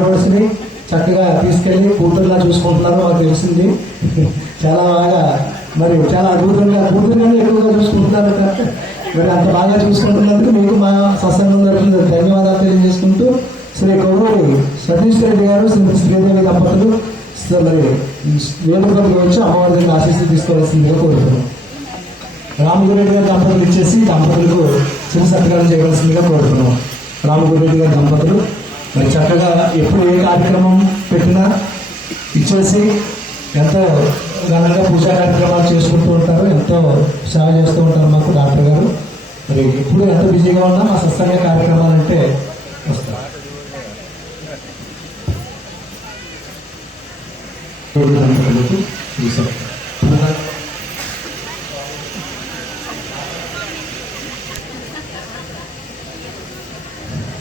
చక్కగా తీసుకెళ్లి కూతురులా చూసుకుంటున్నారు మాకు తెలిసింది. చాలా బాగా మరి చాలా అద్భుతంగా కూతురుగానే ఎక్కువగా చూసుకుంటున్నారు. మరి అంత బాగా చూసుకుంటున్నందుకు మీకు మా సత్సంగం తరఫున ధన్యవాదాలు తెలియజేసుకుంటూ శ్రీ కొవ్వూరి సతీష్ రెడ్డి గారు శ్రీమతి శ్రీదేవి దంపతులు మరి వేడుకలకు వచ్చి అమ్మవారికి ఆశీస్సు తీసుకోవాల్సిందిగా కోరుతున్నాం. రామగురెడ్డి గారి దంపతులు ఇచ్చేసి దంపతులకు శుభ సత్కారం చేయవలసిందిగా కోరుతున్నాం. రామగురెడ్డి గారి దంపతులు మరి చక్కగా ఎప్పుడు ఏ కార్యక్రమం పెట్టినా ఇచ్చేసి ఎంతో ఘనంగా పూజా కార్యక్రమాలు చేసుకుంటూ ఉంటారు. ఎంతో సేవ చేస్తూ ఉంటారు మాకు డాక్టర్ గారు. మరి ఎప్పుడు ఎంత బిజీగా ఉన్నా మా సత్సంగ కార్యక్రమాలు అంటే వస్తారు.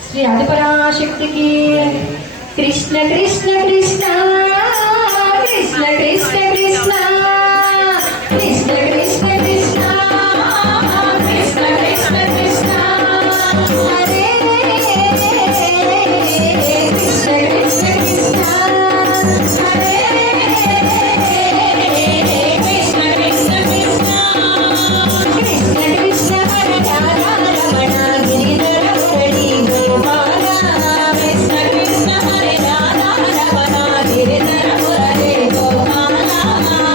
శ్రీ ఆదిపరాశక్తికి కృష్ణ కృష్ణ కృష్ణ కృష్ణ కృష్ణ కృష్ణ కృష్ణ కృష్ణ కృష్ణ కృష్ణ కృష్ణ కృష్ణ హరే కృష్ణ కృష్ణ కృష్ణ హరే కృష్ణ కృష్ణ కృష్ణ కృష్ణ కృష్ణ హరే రాధా రమణ గిరిధర మురళి గోపాల కృష్ణ కృష్ణ హరే రాధా రమణ గిరిధర మురళి గోపాల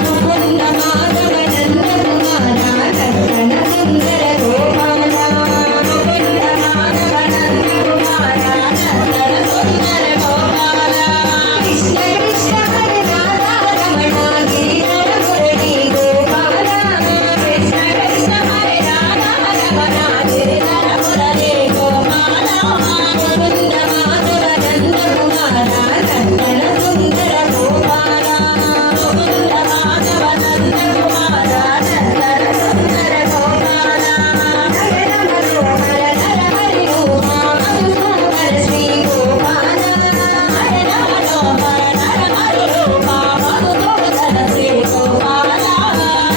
ముకుంద మాధవ నంద కుమార కర్తన సుందర గోపాల ముకుంద మాధవ నంద కుమార కర్తన సుందర గోపాల కృష్ణ కృష్ణ హరే రాధా రమణ గిరిధర మురళి గోపాల కృష్ణ కృష్ణ హరే రాధా రమణ గిరిధర మురళి గోపాల ముకుంద మాధవ నంద కుమార కర్తన సుందర గోపాల ముకుంద మాధవ నంద కుమార కర్తన సుందర గోపాల హర మనోహర నర హరి రూప మధుసూదన శ్రీ గోపాల హర మనోహర నర హరి రూప మధుసూదన శ్రీ గోపాల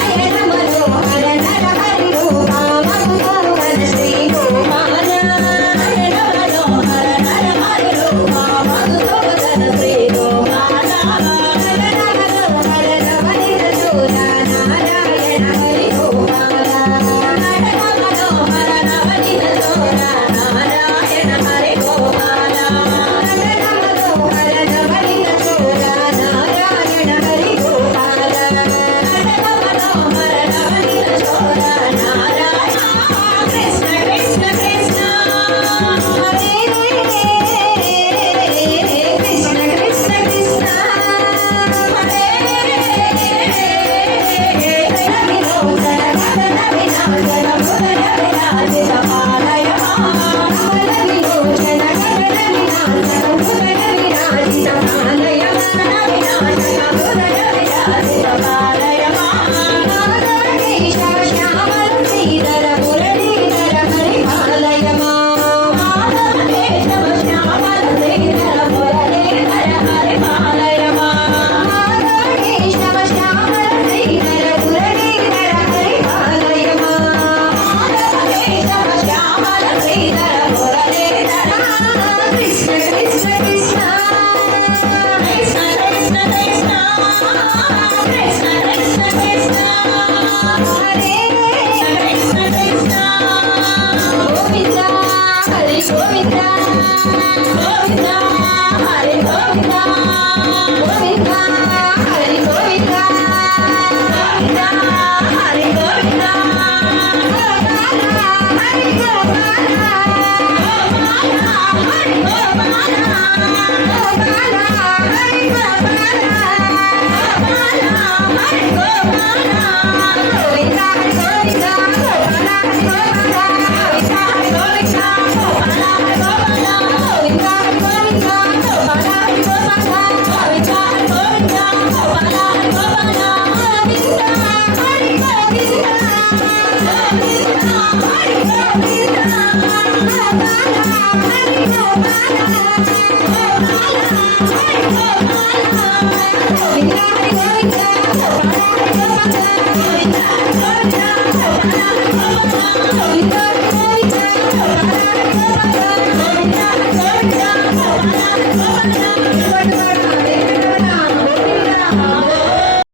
హర మనోహర నర హరి రూప మధుసూదన శ్రీ గోపాల హర మనోహర నర హరి రూప మధుసూదన